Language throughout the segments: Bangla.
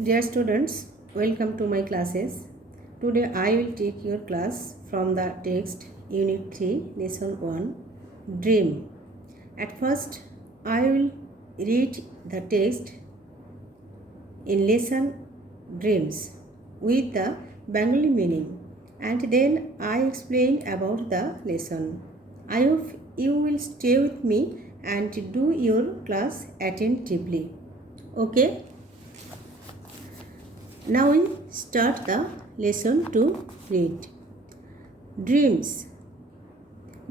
Dear students, welcome to my classes. Today I will take your class from the text Unit 3, Lesson 1, Dream. At first, I will read the text in lesson Dreams with the Bengali meaning, and then I explain about the lesson. I hope you will stay with me and do your class attentively. Okay? Now we start the lesson to read. Dreams.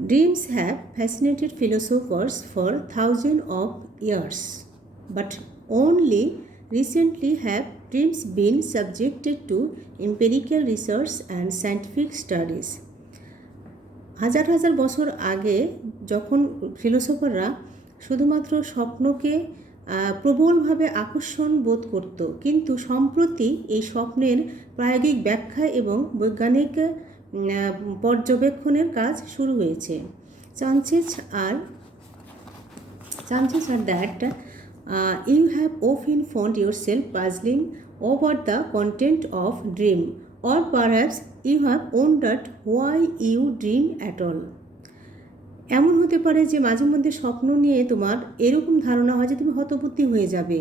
Dreams have fascinated philosophers for thousands of years, but only recently have dreams been subjected to empirical research and scientific studies. হাজার হাজার বছর আগে যখন ফিলোসফাররা শুধুমাত্র স্বপ্নকে প্রবলভাবে আকর্ষণ বোধ করত, কিন্তু সম্প্রতি এই স্বপ্নের প্রায়োগিক ব্যাখ্যা এবং বৈজ্ঞানিক পর্যবেক্ষণের কাজ শুরু হয়েছে। Chances R that you have often found yourself puzzling over the content of dream, or perhaps you have wondered why you dream at all. এমন হতে পারে যে মাঝে মধ্যে স্বপ্ন নিয়ে তোমার এরকম ধারণা হয় যে তুমি হতবুদ্ধি হয়ে যাবে,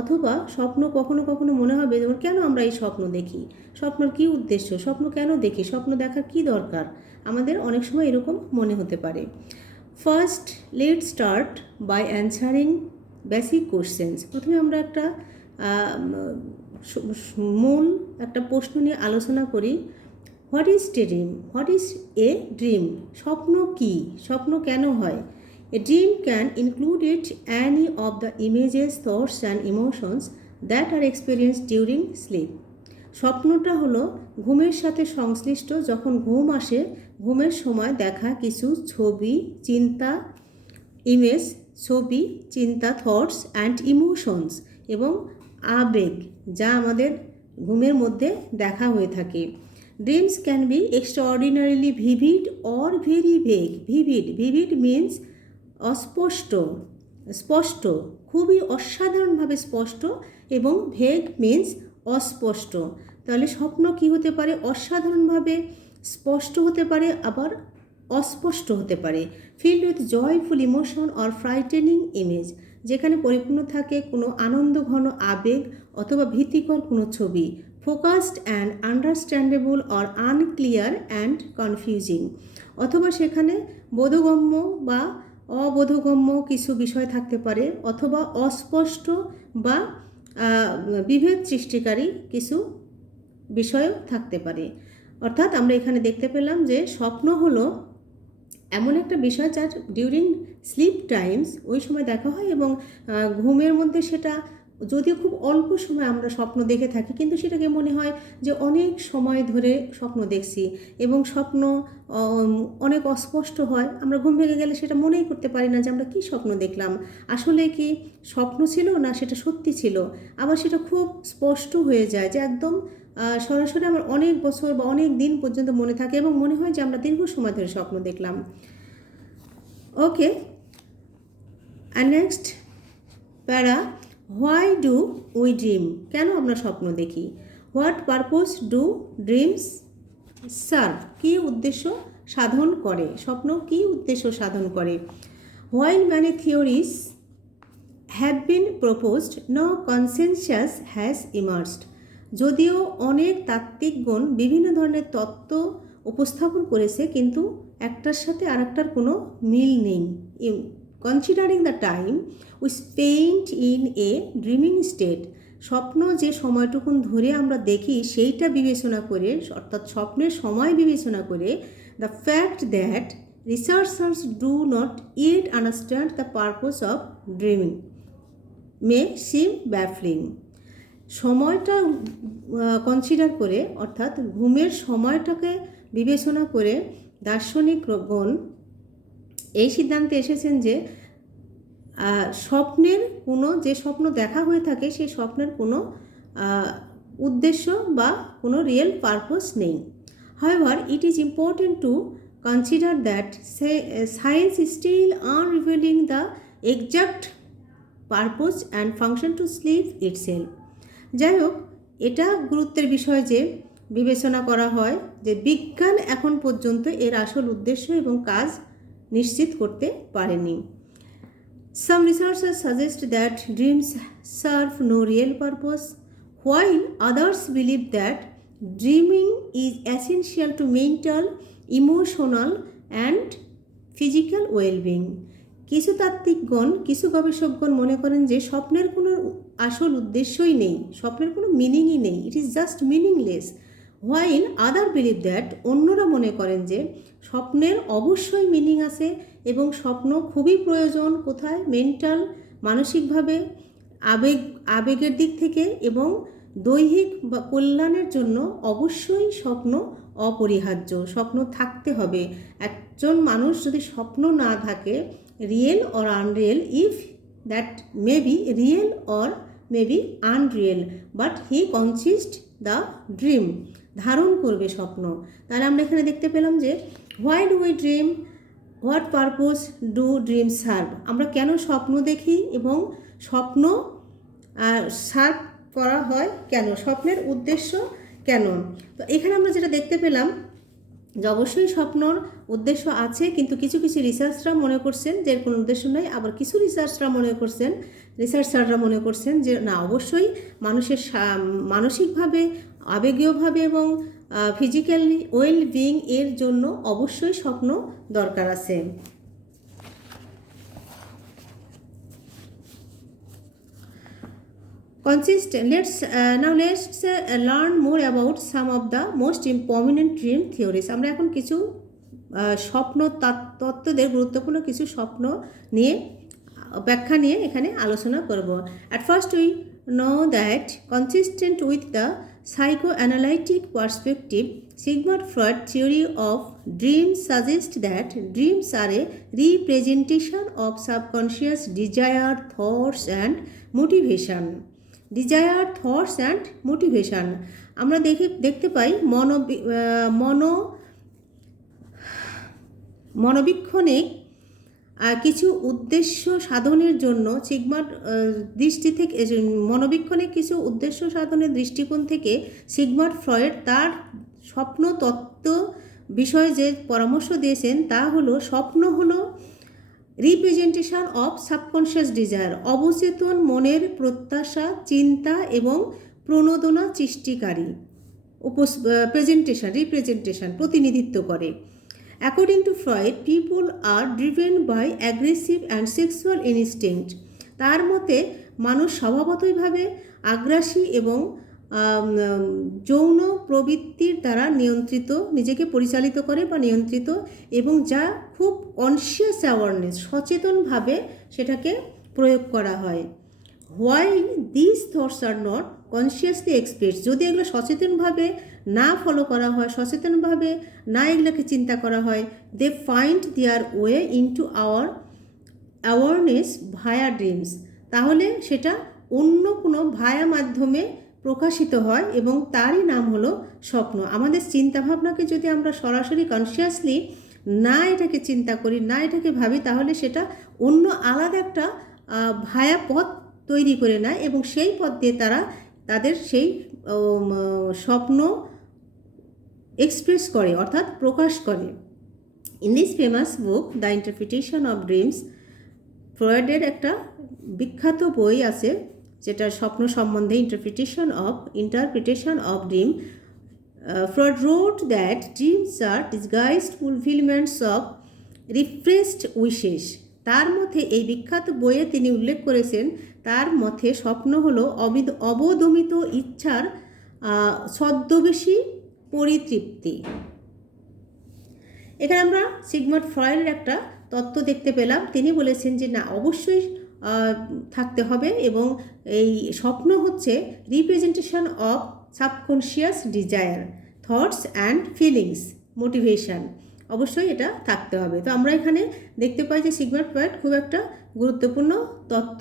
অথবা স্বপ্ন কখনো কখনো মনে হবে যেমন কেন আমরা এই স্বপ্ন দেখি, স্বপ্নের কী উদ্দেশ্য, স্বপ্ন কেন দেখি, স্বপ্ন দেখার কী দরকার, আমাদের অনেক সময় এরকম মনে হতে পারে। First let's start by answering basic questions. প্রথমে আমরা একটা মূল একটা প্রশ্ন নিয়ে আলোচনা করি। What is dream? What is a dream? স্বপ্ন কী? স্বপ্ন কেন হয়? A dream can included any of the images, thoughts and emotions that are experience during sleep. স্বপ্নটা হলো ঘুমের সাথে সংশ্লিষ্ট, যখন ঘুম আসে ঘুমের সময় দেখা কিছু ছবি, চিন্তা, ইমেজ, ছবি, চিন্তা, থটস অ্যান্ড ইমোশনস এবং আবেগ, যা আমাদের ঘুমের মধ্যে দেখা হয়ে থাকে। Dreams can be extraordinarily vivid or very vague. Vivid means স্পষ্ট, খুবই অসাধারণভাবে স্পষ্ট, এবং vague means অস্পষ্ট। তাহলে স্বপ্ন কি হতে পারে? অসাধারণভাবে স্পষ্ট হতে পারে, আবার অস্পষ্ট হতে পারে। Filled with joyful emotion or frightening image, যেখানে পরিপূর্ণ থাকে কোনো আনন্দঘন আবেগ অথবা ভীতিকর কোনো ছবি। Focused and understandable or unclear and confusing, অথবা সেখানে বোধগম্য বা অবোধগম্য কিছু বিষয় থাকতে পারে, অথবা অস্পষ্ট বা বিভেদ সৃষ্টিকারী কিছু বিষয়ও থাকতে পারে। অর্থাৎ আমরা এখানে দেখতে পেলাম যে স্বপ্ন হলো এমন একটা বিষয় যার ডিউরিং স্লিপ টাইমস ওই সময় দেখা হয়, এবং ঘুমের মধ্যে সেটা যদিও খুব অল্প সময় আমরা স্বপ্ন দেখে থাকি, কিন্তু সেটাকে মনে হয় যে অনেক সময় ধরে স্বপ্ন দেখছি, এবং স্বপ্ন অনেক অস্পষ্ট হয়। আমরা ঘুম ভেঙে গেলে সেটা মনেই করতে পারি না যে আমরা কী স্বপ্ন দেখলাম, আসলে কি স্বপ্ন ছিল না সেটা সত্যি ছিল। আবার সেটা খুব স্পষ্ট হয়ে যায় যে একদম সরাসরি আমার অনেক বছর বা অনেক দিন পর্যন্ত মনে থাকে, এবং মনে হয় যে আমরা দীর্ঘ সময় ধরে স্বপ্ন দেখলাম। ওকে, আর next para, why do we dream? কেন আমরা স্বপ্ন দেখি? What purpose do dreams serve? কী উদ্দেশ্য সাধন করে? স্বপ্ন কী উদ্দেশ্য সাধন করে? While many theories have been proposed, no consensus has emerged. যদিও অনেক তাত্ত্বিকগণ বিভিন্ন ধরনের তত্ত্ব উপস্থাপন করেছে, কিন্তু একটার সাথে আরেকটার কোনো মিল নেই। Considering the time we spent in a dreaming state, স্বপ্ন যে সময়টুকুন ধরে আমরা দেখি সেইটা বিবেচনা করে, অর্থাৎ স্বপ্নের সময় বিবেচনা করে, the fact that researchers do not yet understand the purpose of dreaming মে সিম ব্যাফলিং। সময়টা কনসিডার করে, অর্থাৎ ঘুমের সময়টাকে বিবেচনা করে দার্শনিকগণ এই সিদ্ধান্তে এসেছেন যে স্বপ্নের কোনো, যে স্বপ্ন দেখা হয়ে থাকে সেই স্বপ্নের কোনো উদ্দেশ্য বা কোনো রিয়েল পারপোজ নেই। However it is important to consider that science is still unrevealing the exact purpose and function to sleep itself. যাই হোক, এটা গুরুত্বের বিষয় যে বিবেচনা করা হয় যে বিজ্ঞান এখন পর্যন্ত এর আসল উদ্দেশ্য এবং কাজ নিশ্চিত করতে পারেনি। Some researchers suggest that dreams serve no real purpose, while others believe that dreaming is essential to mental, emotional, and physical well-being. কিছু তাত্ত্বিকগণ, কিছু গবেষকগণ মনে করেন যে স্বপ্নের কোনো আসল উদ্দেশ্যই নেই, স্বপ্নের কোনো মিনিংই নেই, it is just meaningless. While other believe that, অন্যরা মনে করেন যে স্বপ্নের অবশ্যই মিনিং আছে এবং স্বপ্ন খুবই প্রয়োজন। কোথায়? মেন্টাল, মানসিকভাবে, আবেগের দিক থেকে এবং দৈহিক বা কল্যাণের জন্য অবশ্যই স্বপ্ন অপরিহার্য, স্বপ্ন থাকতে হবে। একজন মানুষ যদি স্বপ্ন না থাকে, real or Unreal, if that may be real or may be Unreal, but he consist the dream, ধারণ করবে স্বপ্ন। তাহলে আমরা এখানে দেখতে পেলাম যে why do we dream, what purpose do dream serve, আমরা কেন স্বপ্ন দেখি এবং স্বপ্ন সার্ভ করা হয় কেন, স্বপ্নের উদ্দেশ্য কেন। তো এখানে আমরা যেটা দেখতে পেলাম যে অবশ্যই স্বপ্নর উদ্দেশ্য আছে, কিন্তু কিছু কিছু রিসার্চরা মনে করছেন যে এর কোনো উদ্দেশ্য নয়। আবার কিছু রিসার্চাররা মনে করছেন যে না, অবশ্যই মানুষের মানসিকভাবে, আবেগীয়ভাবে এবং ফিজিক্যালি ওয়েল বিইং এর জন্য অবশ্যই স্বপ্ন দরকার আছে। Let's learn more about some of the most prominent dream theories. আমরা এখন কিছু স্বপ্ন তত্ত্বদের গুরুত্বপূর্ণ কিছু স্বপ্ন নিয়ে ব্যাখ্যা নিয়ে এখানে আলোচনা করব। At first we know that consistent with the psychoanalytic perspective, Sigmund Freud theory of dreams suggests that dreams are a representation of subconscious desire, thoughts and motivation. আমরা দেখতে পাই মনোবীক্ষণিক কিছু উদ্দেশ্য সাধনের জন্য দৃষ্টি থেকে, মনোবীক্ষণিক কিছু উদ্দেশ্য সাধনের দৃষ্টিকোণ থেকে সিগমান্ড ফ্রয়েড তার স্বপ্ন তত্ত্ব বিষয়ে যে পরামর্শ দিয়েছেন তা হলো, স্বপ্ন হলো রিপ্রেজেন্টেশন অফ সাবকনশিয়াস ডিজায়ার, অবচেতন মনের প্রত্যাশা, চিন্তা এবং প্রণোদনা সৃষ্টিকারী রিপ্রেজেন্টেশন প্রতিনিধিত্ব করে। According to Freud, people are driven by aggressive and sexual instinct. তার মতে মানুষ স্বভাবতইভাবে আগ্রাসী এবং যৌন প্রবৃত্তির দ্বারা নিয়ন্ত্রিত, নিজেকে পরিচালিত করে বা নিয়ন্ত্রিত, এবং যা খুব কনসিয়াস অ্যাওয়ারনেস, সচেতনভাবে সেটাকে প্রয়োগ করা হয়। While this thoughts are not consciously express, যদি এগুলো সচেতনভাবে না ফলো করা হয়, সচেতনভাবে না এগুলোকে চিন্তা করা হয়, they find their way into our awareness via dreams, তাহলে সেটা অন্য কোনো ভায়া মাধ্যমে প্রকাশিত হয় এবং তারই নাম হলো স্বপ্ন। আমাদের চিন্তাভাবনাকে যদি আমরা সরাসরি কনসিয়াসলি না এটাকে চিন্তা করি, না এটাকে ভাবি, তাহলে সেটা অন্য আলাদা একটা ভায়া পথ তৈরি করে নেয় এবং সেই পথ দিয়ে তারা তাদের সেই স্বপ্ন এক্সপ্রেস করে, অর্থাৎ প্রকাশ করে। In this famous book the interpretation of dreams, ফ্রয়েডের একটা বিখ্যাত বই আছে যেটা স্বপ্ন সম্বন্ধে, interpretation of dream. Freud wrote that dreams are disguised fulfilments of refreshed wishes. তার মতে, এই বিখ্যাত বইয়ে তিনি উল্লেখ করেছেন, তার মতে স্বপ্ন হলো অবদমিত ইচ্ছার ছদ্মবেশী পরিতৃপ্তি। এখানে আমরা সিগমন্ড ফ্রয়েডের একটা তত্ত্ব দেখতে পেলাম। তিনি বলেছেন যে না, অবশ্যই থাকতে হবে এবং এই স্বপ্ন হচ্ছে representation of subconscious desire, thoughts and feelings, motivation, অবশ্যই এটা থাকতে হবে। তো আমরা এখানে দেখতে পাই যে সিগমন্ড ফ্রয়েড খুব একটা গুরুত্বপূর্ণ তথ্য,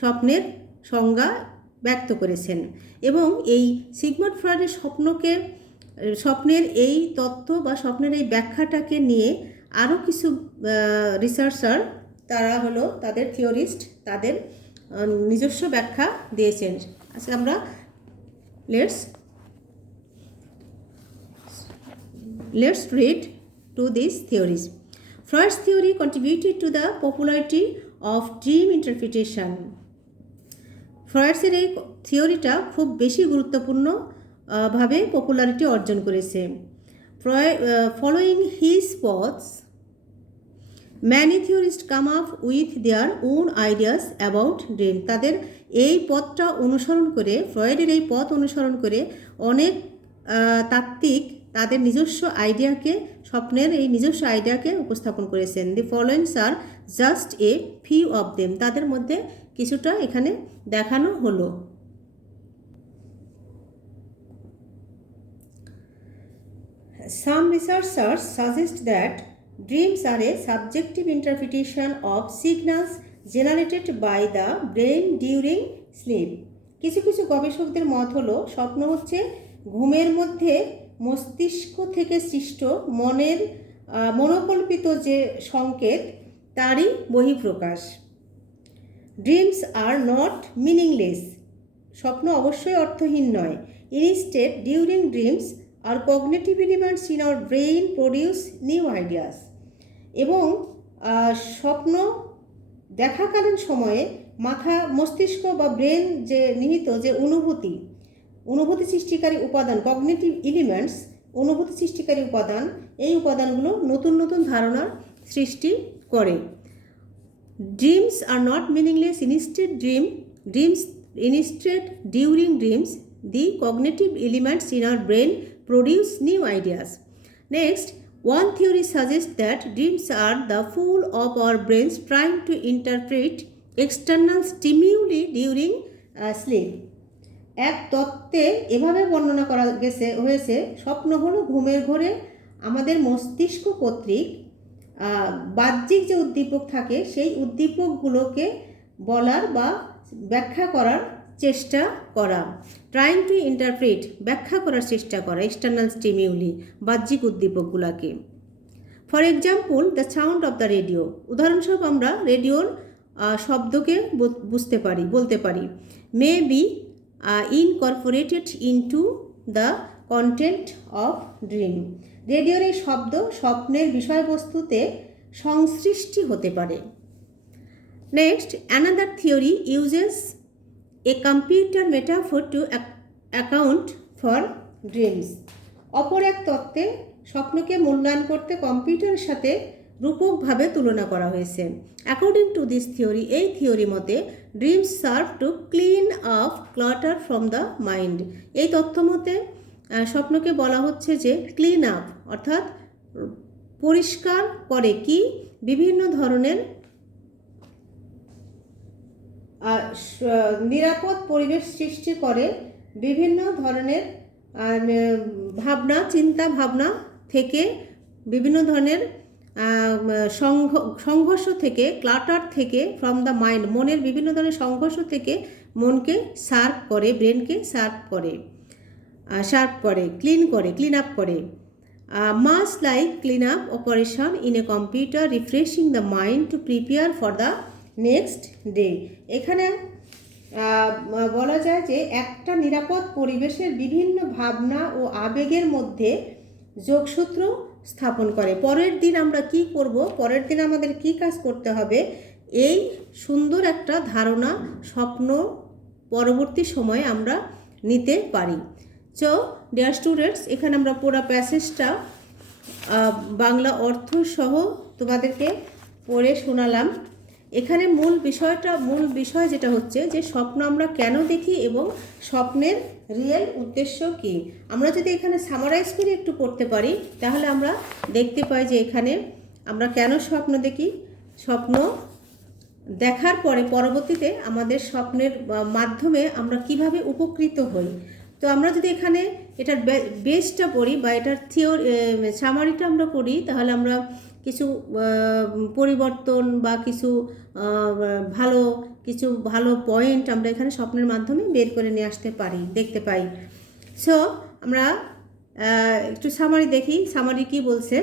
স্বপ্নের সংজ্ঞা ব্যক্ত করেছেন। এবং এই সিগমন্ড ফ্রয়েডের স্বপ্নের এই তত্ত্ব বা স্বপ্নের এই ব্যাখ্যাটাকে নিয়ে আরও কিছু রিসার্চার, তারা হলো তাদের থিওরিস্ট, তাদের নিজস্ব ব্যাখ্যা দিয়েছেন। আজকে আমরা let's read to these theories. Freud's theory contributed to the popularity of dream interpretation. ফ্রয়েডসের এই থিওরিটা খুব বেশি গুরুত্বপূর্ণ ভাবে পপুলারিটি অর্জন করেছে। Following his paths many theorist come up with their own ideas about dream. তাদের এই পথটা অনুসরণ করে, ফ্রয়েডের এই পথ অনুসরণ করে অনেক তাত্ত্বিক তাদের নিজস্ব আইডিয়াকে, স্বপ্নের এই নিজস্ব আইডিয়াকে উপস্থাপন করেছেন। The followings are just a few of them. তাদের মধ্যে কিছুটা এখানে দেখানো হলো। Some researchers suggest that dreams are a subjective interpretation of signals generated by the brain during sleep. কিছু কিছু গবেষকদের মত হলো স্বপ্ন হচ্ছে ঘুমের মধ্যে মস্তিষ্ক থেকে সৃষ্ট মনোকল্পিত যে সংকেত তারই বহিঃপ্রকাশ। Dreams are not meaningless. স্বপ্ন অবশ্যই অর্থহীন নয়। Instead during dreams are cognitive elements in our brain produce new ideas. এবং স্বপ্ন দেখাকালীন সময়ে মস্তিষ্ক বা ব্রেন যে নিহিত যে অনুভূতি সৃষ্টিকারী উপাদান, কগনিটিভ এলিমেন্টস, অনুভূতি সৃষ্টিকারী উপাদান, এই উপাদানগুলো নতুন নতুন ধারণার সৃষ্টি করে। Dreams are not meaningless. Instead, during dreams, the cognitive elements in our brain produce new ideas. Next, one theory suggests that dreams are the full of our brains trying to interpret external stimuli during sleep. এক তত্ত্বে এভাবে বর্ণনা করা হয়েছে স্বপ্ন হলো ঘুমের ঘোরে আমাদের মস্তিষ্ক কর্তৃক বাহ্যিক যে উদ্দীপক থাকে সেই উদ্দীপকগুলোকে বলার বা ব্যাখ্যা করার চেষ্টা করা। ট্রাইং টু ইন্টারপ্রেট, ব্যাখ্যা করার চেষ্টা করা এক্সটার্নাল স্টিমিউলি, বাহ্যিক উদ্দীপকগুলোকে। For example, the sound of the radio. উদাহরণস্বরূপ আমরা রেডিওর শব্দকে বলতে পারি may be incorporated into the content of dream. রেডিওর এই শব্দ স্বপ্নের বিষয়বস্তুতে সংসৃষ্টি হতে পারে। Next, another theory uses a computer metaphor to account for dreams. অপর এক তত্ত্বে স্বপ্নকে মূল্যায়ন করতে কম্পিউটারের সাথে রূপকভাবে তুলনা করা হয়েছে। অ্যাকর্ডিং টু দিস থিওরি, এই থিওরি মতে dreams serve to clean up clutter from the mind. এই তথ্য মতে স্বপ্নকে বলা হচ্ছে যে ক্লিন আপ, অর্থাৎ পরিষ্কার করে কি বিভিন্ন ধরনের নিরাপদ পরিবেশ সৃষ্টি করে, বিভিন্ন ধরনের চিন্তা ভাবনা থেকে, বিভিন্ন ধরনের সংঘর্ষ থেকে, ক্লাটার থেকে, ফ্রম দ্য মাইন্ড, মনের বিভিন্ন ধরনের সংঘর্ষ থেকে মনকে শার্প করে, ব্রেনকে শার্প করে, ক্লিন আপ করে। Much like clean up operation in a computer refreshing the mind to prepare for the next day. এখানে বলা যায় যে একটা নিরাপদ পরিবেশের বিভিন্ন ভাবনা ও আবেগের মধ্যে যোগসূত্র স্থাপন করে। পরের দিন আমরা কি করব, পরের দিন আমাদের কি কাজ করতে হবে, এই সুন্দর একটা ধারণা স্বপ্ন পরবর্তী সময়ে আমরা নিতে পারি। সো ডিয়ার স্টুডেন্টস, এখানে আমরা পুরো প্যাসেজটা বাংলা অর্থ সহ তোমাদেরকে পড়ে শোনালাম। এখানে মূল বিষয় যেটা হচ্ছে যে স্বপ্ন আমরা কেন দেখি এবং স্বপ্নের রিয়েল উদ্দেশ্য কী। আমরা যদি এখানে সামারাইজ করে একটু পড়তে পারি তাহলে আমরা দেখতে পাই যে এখানে আমরা কেন স্বপ্ন দেখি, স্বপ্ন দেখার পরে পরবর্তীতে আমাদের স্বপ্নের মাধ্যমে আমরা কিভাবে উপকৃত হই। তো আমরা যদি এখানে এটার বেসটা পড়ি বা এটার সামারিটা আমরা পড়ি তাহলে আমরা কিছু পরিবর্তন বা কিছু ভালো পয়েন্ট আমরা এখানে স্বপ্নের মাধ্যমে বের করে নিয়ে আসতে পারি, দেখতে পাই। সো আমরা একটু সামারি দেখি। সামারি কি বলছে?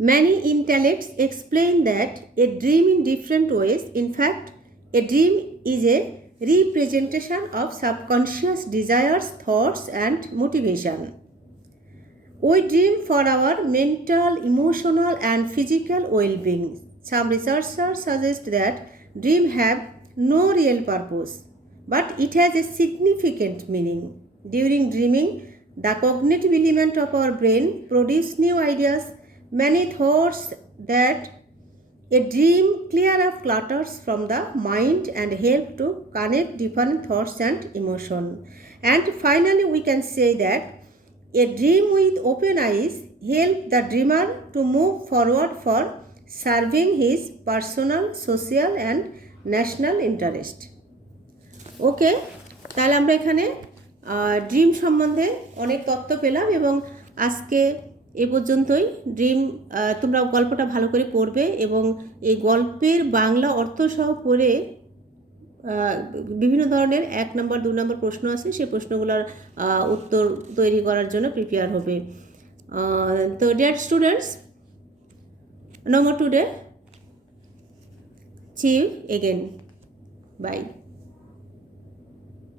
Many intellects explain that a dream in different ways. In fact, a dream is a representation of subconscious desires, thoughts, and motivation. We dream for our mental, emotional, and physical well-being. Some researchers suggest that dreams have no real purpose, but it has a significant meaning. During dreaming, the cognitive element of our brain produce new ideas, many thoughts that a dream clear up clutters from the mind and help to connect different thoughts and emotion. And finally, we can say that a dream with open eyes help the dreamer to move forward for serving his personal, social, and national interest. ওকে, তাহলে আমরা এখানে ড্রিম সম্বন্ধে অনেক তথ্য পেলাম এবং আজকে এ পর্যন্তই। ড্রিম তোমরা গল্পটা ভালো করে পড়বে এবং এই গল্পের বাংলা অর্থ সহ পড়ে বিভিন্ন ধরনের 1 নম্বর 2 নম্বর প্রশ্ন আছে, সেই প্রশ্নগুলোর উত্তর তৈরি করার জন্য প্রিপেয়ার হবে। তো dear students, no more today. See you again. Bye.